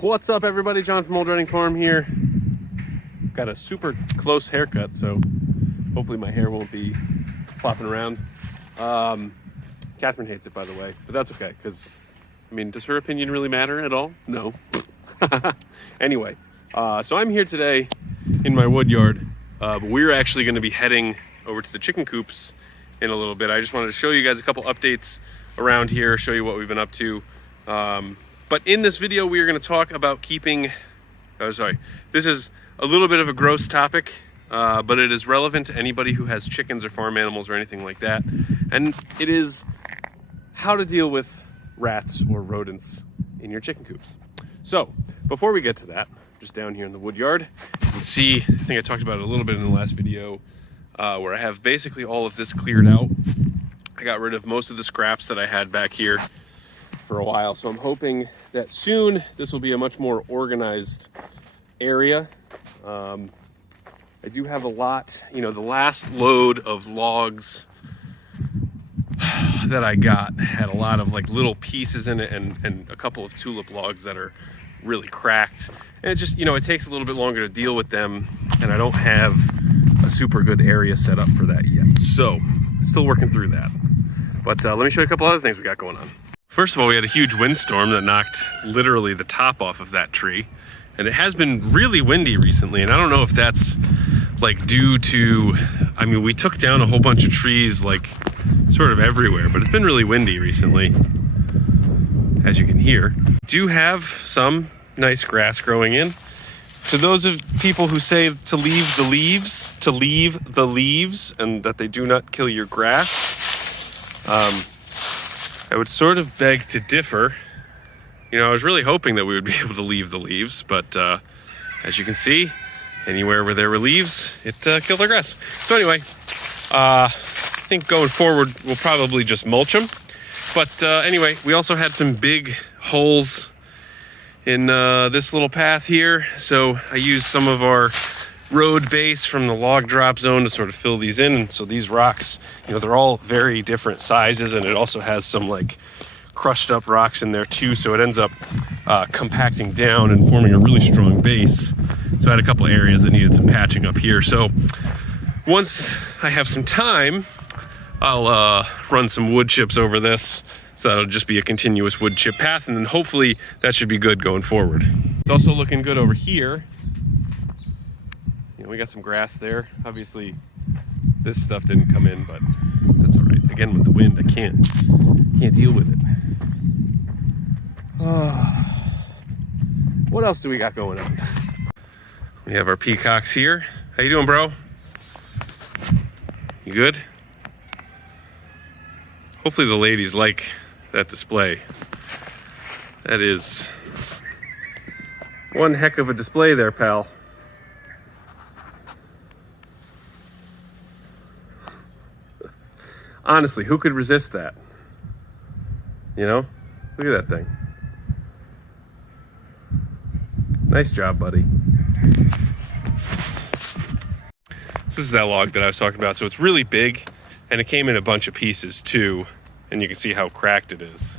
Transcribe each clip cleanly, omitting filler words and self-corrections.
What's up, everybody? John from Old Running Farm here. Got a super close haircut, so hopefully my hair won't be flopping around. Catherine hates it, by the way, but that's okay, because, I mean, does her opinion really matter at all? No. Anyway, so I'm here today in my wood yard, but we're actually going to be heading over to the chicken coops in a little bit. I just wanted to show you guys a couple updates around here, show you what we've been up to. But in this video, we are going to talk about keeping, this is a little bit of a gross topic, but it is relevant to anybody who has chickens or farm animals or anything like that. And it is how to deal with rats or rodents in your chicken coops. So before we get to that, just down here in the wood yard, you can see, I think I talked about it a little bit in the last video, where I have basically all of this cleared out. I got rid of most of the scraps that I had back here for a while, so I'm hoping that soon this will be a much more organized area. I do have a lot, the last load of logs that I got had a lot of like little pieces in it and a couple of tulip logs that are really cracked, and it just, it takes a little bit longer to deal with them, and I don't have a super good area set up for that yet, so still working through that. But let me show you a couple other things we got going on. First of all, we had a huge windstorm that knocked literally the top off of that tree. And it has been really windy recently. And I don't know if that's like due to, we took down a whole bunch of trees like sort of everywhere, but it's been really windy recently, as you can hear. Do have some nice grass growing in. To those of people who say to leave the leaves, and that they do not kill your grass, I would sort of beg to differ. I was really hoping that we would be able to leave the leaves, but as you can see, anywhere where there were leaves, it killed our grass. So anyway, I think going forward, we'll probably just mulch them. But anyway, we also had some big holes in this little path here. So I used some of our road base from the log drop zone to sort of fill these in. And so these rocks, they're all very different sizes, and it also has some like crushed up rocks in there too. So it ends up compacting down and forming a really strong base. So I had a couple areas that needed some patching up here. So once I have some time, I'll run some wood chips over this. So that'll just be a continuous wood chip path, and then hopefully that should be good going forward. It's also looking good over here. We got some grass there. Obviously, this stuff didn't come in, but that's all right. Again, with the wind, I can't deal with it. What else do we got going on? We have our peacocks here. How you doing, bro? You good? Hopefully the ladies like that display. That is one heck of a display there, pal. Honestly, who could resist that? Look at that thing. Nice job, buddy. This is that log that I was talking about. So it's really big, and it came in a bunch of pieces too, and you can see how cracked it is.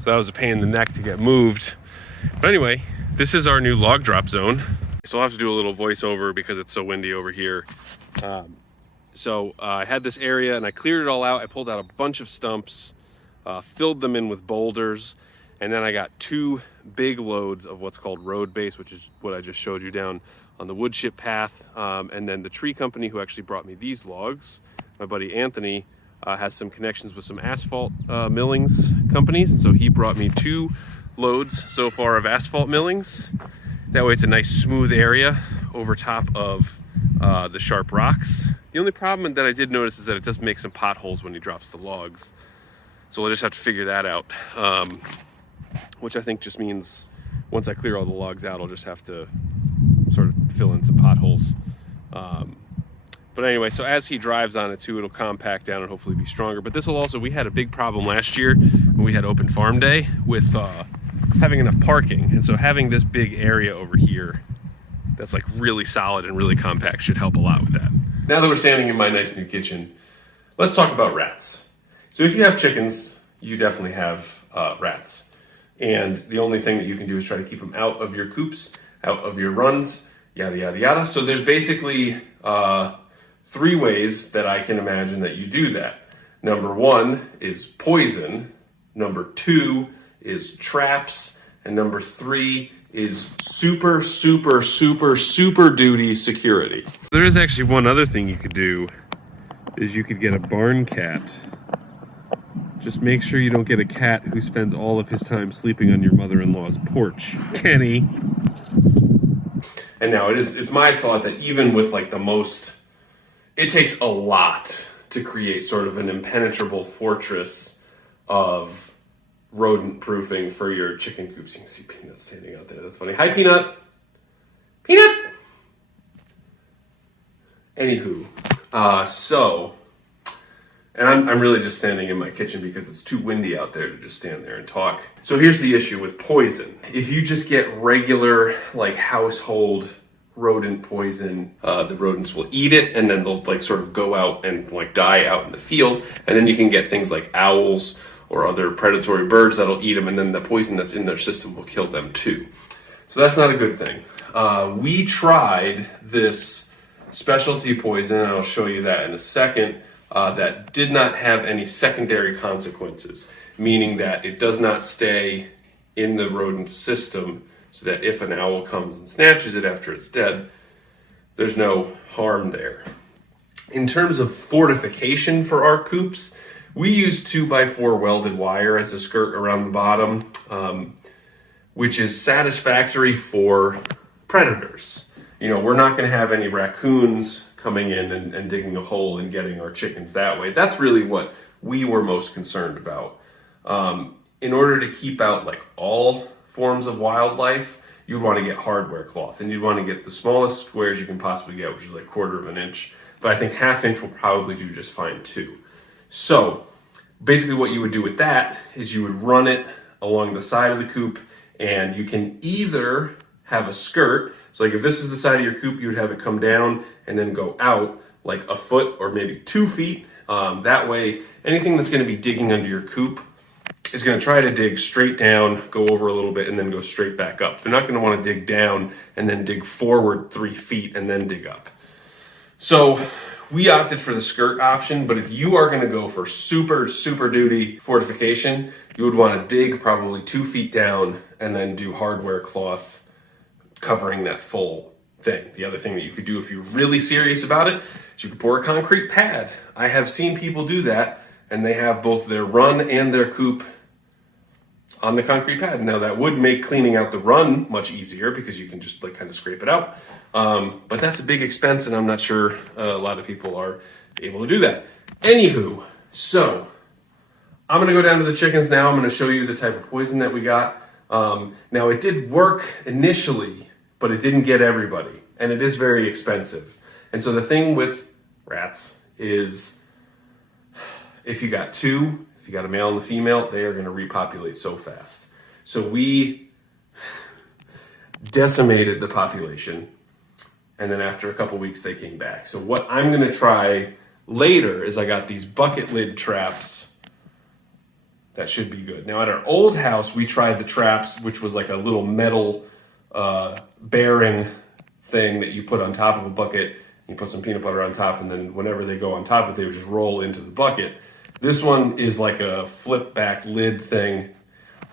So that was a pain in the neck to get moved. But anyway, this is our new log drop zone. So I'll have to do a little voiceover because it's so windy over here. So I had this area and I cleared it all out. I pulled out a bunch of stumps, filled them in with boulders, and then I got 2 big loads of what's called road base, which is what I just showed you down on the wood chip path. And then the tree company who actually brought me these logs, my buddy Anthony, has some connections with some asphalt millings companies. And so he brought me 2 loads so far of asphalt millings. That way it's a nice smooth area over top of the sharp rocks. The only problem that I did notice is that it does make some potholes when he drops the logs. So we'll just have to figure that out. Which I think just means once I clear all the logs out, I'll just have to sort of fill in some potholes. But anyway, so as he drives on it too, it'll compact down and hopefully be stronger. But this will also, we had a big problem last year when we had open farm day with having enough parking. And so having this big area over here that's like really solid and really compact should help a lot with that. Now that we're standing in my nice new kitchen, let's talk about rats. So if you have chickens, you definitely have rats. And the only thing that you can do is try to keep them out of your coops, out of your runs, yada, yada, yada. So there's basically 3 ways that I can imagine that you do that. Number 1 is poison. Number 2 is traps. And number 3 is super, super, super, super duty security. There is actually one other thing you could do, is you could get a barn cat. Just make sure you don't get a cat who spends all of his time sleeping on your mother-in-law's porch. Kenny. And now it's my thought that even with like the most, it takes a lot to create sort of an impenetrable fortress of rodent proofing for your chicken coops. You can see Peanut standing out there. That's funny. Hi, Peanut. Peanut. Anywho, and I'm really just standing in my kitchen because it's too windy out there to just stand there and talk. So here's the issue with poison. If you just get regular, like, household rodent poison, the rodents will eat it, and then they'll like sort of go out and like die out in the field. And then you can get things like owls or other predatory birds that'll eat them, and then the poison that's in their system will kill them too. So that's not a good thing. We tried this specialty poison, and I'll show you that in a second, that did not have any secondary consequences, meaning that it does not stay in the rodent system, so that if an owl comes and snatches it after it's dead, there's no harm there. In terms of fortification for our coops, we use 2x4 welded wire as a skirt around the bottom, which is satisfactory for predators. You know, we're not going to have any raccoons coming in and digging a hole and getting our chickens that way. That's really what we were most concerned about. In order to keep out like all forms of wildlife, you'd want to get hardware cloth, and you'd want to get the smallest squares you can possibly get, which is like 1/4 of an inch. But I think 1/2 inch will probably do just fine too. So basically what you would do with that is you would run it along the side of the coop, and you can either have a skirt. So like if this is the side of your coop, you would have it come down and then go out like 1 foot or maybe 2 feet. That way, anything that's going to be digging under your coop is going to try to dig straight down, go over a little bit, and then go straight back up. They're not going to want to dig down and then dig forward 3 feet and then dig up. So we opted for the skirt option, but if you are going to go for super, super duty fortification, you would want to dig probably 2 feet down and then do hardware cloth covering that full thing. The other thing that you could do if you're really serious about it is you could pour a concrete pad. I have seen people do that, and they have both their run and their coop on the concrete pad. Now that would make cleaning out the run much easier because you can just like kind of scrape it out. But that's a big expense, and I'm not sure a lot of people are able to do that. Anywho, so I'm gonna go down to the chickens now. I'm gonna show you the type of poison that we got. Now it did work initially, but it didn't get everybody, and it is very expensive. And so the thing with rats is if you got 2, if you got a male and a female, they are going to repopulate so fast. So we decimated the population, and then after a couple weeks they came back. So what I'm going to try later is I got these bucket lid traps that should be good. Now at our old house, we tried the traps, which was like a little metal bearing thing that you put on top of a bucket. You put some peanut butter on top, and then whenever they go on top of it, they would just roll into the bucket. This one is like a flip back lid thing.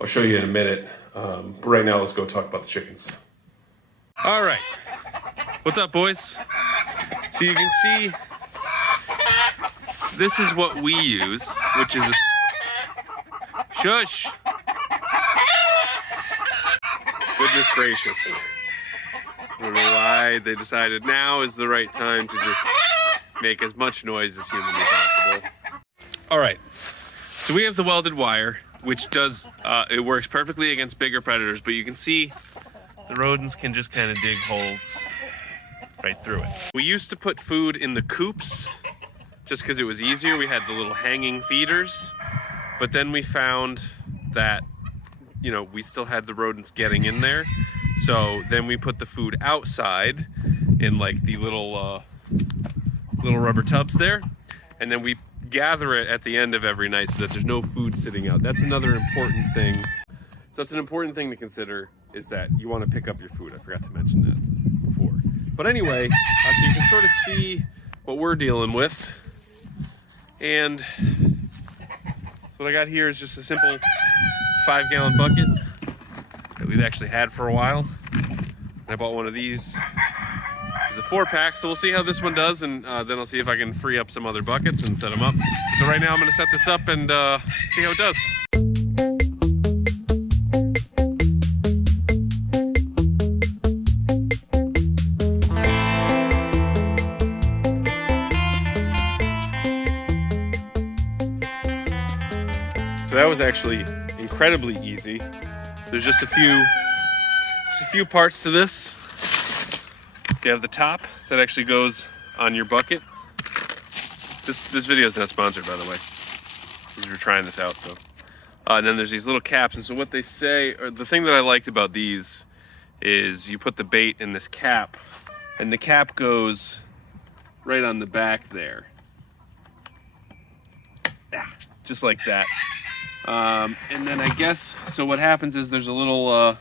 I'll show you in a minute. But right now, let's go talk about the chickens. All right. What's up, boys? So you can see this is what we use, which is a... Shush! Goodness gracious. I don't know why they decided now is the right time to just make as much noise as humanly possible. All right, so we have the welded wire, which does, it works perfectly against bigger predators, but you can see the rodents can just kind of dig holes right through it. We used to put food in the coops just because it was easier. We had the little hanging feeders, but then we found that, you know, we still had the rodents getting in there. So then we put the food outside in like the little rubber tubs there, and then we gather it at the end of every night so that there's no food sitting out. That's another important thing So that's an important thing to consider, is that you want to pick up your food. I forgot to mention that before. But anyway, so you can sort of see what we're dealing with. And so what I got here is just a simple 5-gallon bucket that we've actually had for a while. And I bought one of these. It's a 4-pack, so we'll see how this one does, and then I'll see if I can free up some other buckets and set them up. So right now I'm going to set this up and see how it does. So that was actually incredibly easy. There's just a few parts to this. You have the top that actually goes on your bucket. This video is not sponsored, by the way. We're trying this out, so. And then there's these little caps, and so what they say, or the thing that I liked about these, is you put the bait in this cap, and the cap goes right on the back there. Yeah, just like that. And then I guess, so what happens is there's a little, oh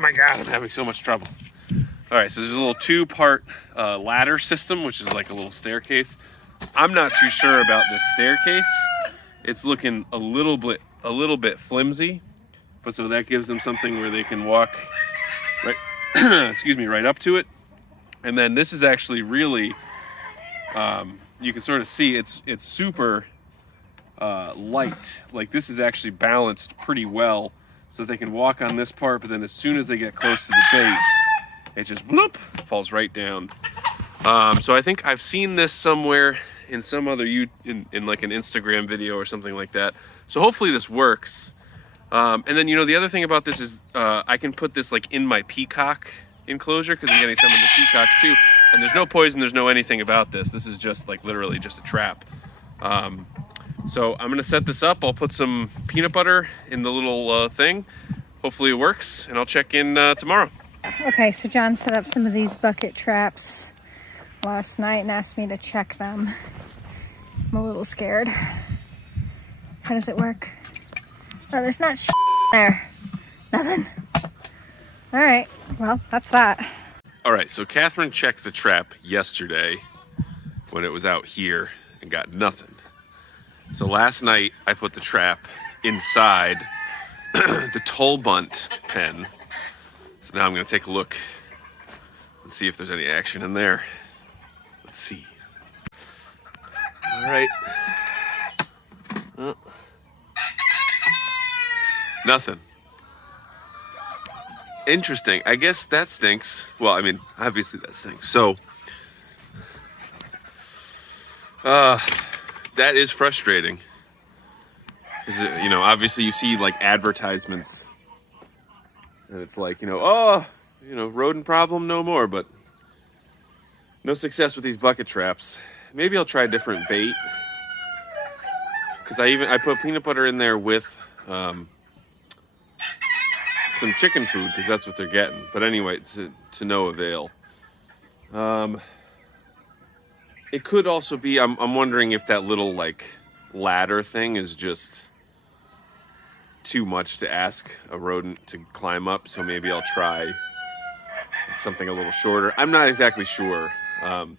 my God, I'm having so much trouble. All right, so there's a little 2-part ladder system, which is like a little staircase. I'm not too sure about this staircase. It's looking a little bit flimsy, but so that gives them something where they can walk right, excuse me, right up to it. And then this is actually really, you can sort of see it's super light. Like this is actually balanced pretty well, so they can walk on this part, but then as soon as they get close to the bait, it just bloop, falls right down. So I think I've seen this somewhere in some other in like an Instagram video or something like that. So hopefully this works. And then, you know, the other thing about this is I can put this like in my peacock enclosure, because I'm getting some in the peacocks too. And there's no poison, there's no anything about this. This is just like literally just a trap. So I'm gonna set this up. I'll put some peanut butter in the little thing. Hopefully it works, and I'll check in tomorrow. Okay, so John set up some of these bucket traps last night and asked me to check them. I'm a little scared. How does it work? Oh, there's not there. Nothing. All right, well, that's that. All right, so Catherine checked the trap yesterday when it was out here and got nothing. So last night I put the trap inside the toll bunt pen. So now I'm gonna take a look and see if there's any action in there. Let's see. All right. Nothing. Interesting. I guess that stinks. Well, I mean, obviously that stinks. So, that is frustrating. You know, obviously you see like advertisements and it's like, you know, oh, you know, rodent problem no more, but no success with these bucket traps. Maybe I'll try a different bait, because I put peanut butter in there with some chicken food, because that's what they're getting. But anyway, to no avail. It could also be, I'm wondering if that little like ladder thing is just too much to ask a rodent to climb up, so maybe I'll try something a little shorter. I'm not exactly sure. I'm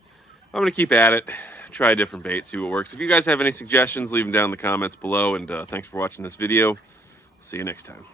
gonna keep at it, try a different bait, see what works. If you guys have any suggestions, leave them down in the comments below, and thanks for watching this video. See you next time.